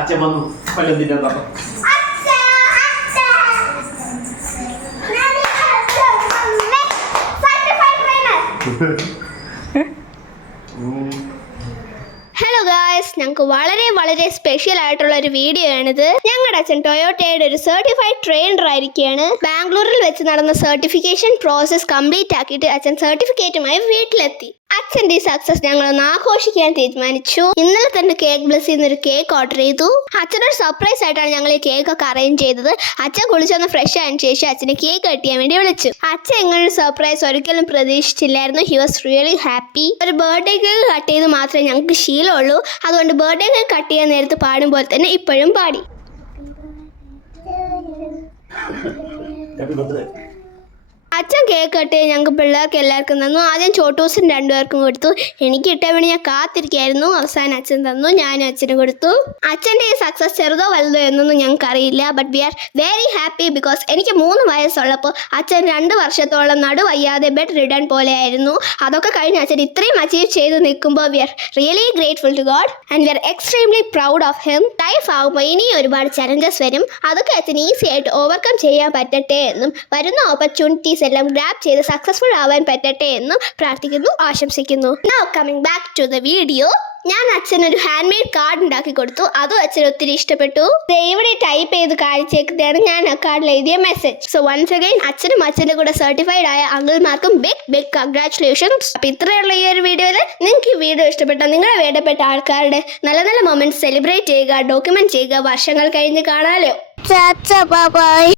അച്ഛൻ വന്നു കൊല്ലം തിന്നാൻ പറഞ്ഞു. ഹലോ ഗായ്സ്, ഞങ്ങൾക്ക് വളരെ സ്പെഷ്യൽ ആയിട്ടുള്ള ഒരു വീഡിയോ ആണിത്. ഞങ്ങളുടെ അച്ഛൻ ടൊയോട്ടയുടെ ഒരു സർട്ടിഫൈഡ് ട്രെയിനർ ആയിരിക്കുകയാണ്. ബാംഗ്ലൂരിൽ വെച്ച് നടന്ന സർട്ടിഫിക്കേഷൻ പ്രോസസ് കംപ്ലീറ്റ് ആക്കിയിട്ട് അച്ഛൻ സർട്ടിഫിക്കറ്റുമായി വീട്ടിലെത്തി. അച്ഛൻ്റെ ഈ സക്സസ് ഞങ്ങളൊന്ന് ആഘോഷിക്കാൻ തീരുമാനിച്ചു. ഇന്നലെ തന്നെ കേക്ക് ബ്ലസ്സിൽ നിന്ന് ഒരു കേക്ക് ഓർഡർ ചെയ്തു. അച്ഛനൊരു സർപ്രൈസ് ആയിട്ടാണ് ഞങ്ങൾ ഈ കേക്ക് ഒക്കെ അറേഞ്ച് ചെയ്തത്. അച്ഛൻ കുളിച്ചൊന്ന് ഫ്രഷ് ആയതിനു ശേഷം അച്ഛനെ കേക്ക് കട്ട് ചെയ്യാൻ വേണ്ടി വിളിച്ചു. അച്ഛൻ ഇങ്ങനൊരു സർപ്രൈസ് ഒരിക്കലും പ്രതീക്ഷിച്ചില്ലായിരുന്നു. He was really happy. ഒരു ബർത്ത്ഡേ കേക്ക് കട്ട് ചെയ്ത് മാത്രമേ ഞങ്ങൾക്ക് ശീലമുള്ളൂ. അതുകൊണ്ട് ബർത്ത്ഡേ കേക്ക് കട്ട് ചെയ്യാൻ നേരത്ത് പാടുമ്പോൾ തന്നെ ഇപ്പോഴും പാടി. അച്ഛൻ കേക്ക് കട്ട് ചെയ്ത് ഞങ്ങൾക്ക് പിള്ളേർക്ക് എല്ലാവർക്കും തന്നു. ആദ്യം ചോട്ടൂസിന് 2 പേർക്കും കൊടുത്തു. എനിക്ക് കിട്ടാൻ വേണ്ടി ഞാൻ കാത്തിരിക്കായിരുന്നു. അവസാനം അച്ഛൻ തന്നു, ഞാനും അച്ഛന് കൊടുത്തു. അച്ഛൻ്റെ ഈ സക്സസ് ചെറുതോ വലുതോ എന്നൊന്നും ഞങ്ങൾക്ക് അറിയില്ല. But we are very happy because എനിക്ക് 3 വയസ്സുള്ളപ്പോൾ അച്ഛൻ 2 വർഷത്തോളം നടുവയ്യാതെ ബെഡ് റിഡൺ പോലെയായിരുന്നു. അതൊക്കെ കഴിഞ്ഞ് അച്ഛൻ ഇത്രയും അച്ചീവ് ചെയ്ത് നിൽക്കുമ്പോൾ we are really grateful to God and we are extremely proud of him. Life ആകുമ്പോൾ ഇനിയും ഒരുപാട് ചലഞ്ചസ് വരും. അതൊക്കെ അച്ഛൻ ഈസി ആയിട്ട് ഓവർകം ചെയ്യാൻ പറ്റട്ടെ എന്നും വരുന്ന ഓപ്പർച്യൂണിറ്റീസ് എല്ലാം ഗ്രാബ് ചെയ്ത് സക്സസ്ഫുൾ ആവാൻ പറ്റട്ടെ എന്നും പ്രാർത്ഥിക്കുന്നു, ആശംസിക്കുന്നു. Now coming back to the video. ഞാൻ അച്ഛനൊരു ഹാൻഡ് മെയ്ഡ് കാർഡ് ഉണ്ടാക്കി കൊടുത്തു. അതും അച്ഛന് ഒത്തിരി ഇഷ്ടപ്പെട്ടു. ഇവിടെ ടൈപ്പ് ചെയ്ത് കാഴ്ചയാണ് ഞാൻ ആ കാർഡിൽ എഴുതിയ മെസ്സേജ്. സോ വൺസ് അഗൈൻ അച്ഛനും അച്ഛൻ്റെ കൂടെ സർട്ടിഫൈഡ് ആയ അങ്കിൾമാർക്കും ബിഗ് കൺഗ്രാറ്റുലേഷൻസ്. അപ്പോൾ ഇത്രയുള്ള ഈ ഒരു വീഡിയോയിൽ നിങ്ങൾക്ക് ഈ വീഡിയോ ഇഷ്ടപ്പെട്ട നിങ്ങളുടെ വേണ്ടപ്പെട്ട ആൾക്കാരുടെ നല്ല മൊമെന്റ്സ് സെലിബ്രേറ്റ് ചെയ്യുക, ഡോക്യുമെന്റ് ചെയ്യുക. വർഷങ്ങൾ കഴിഞ്ഞ് കാണാലോ.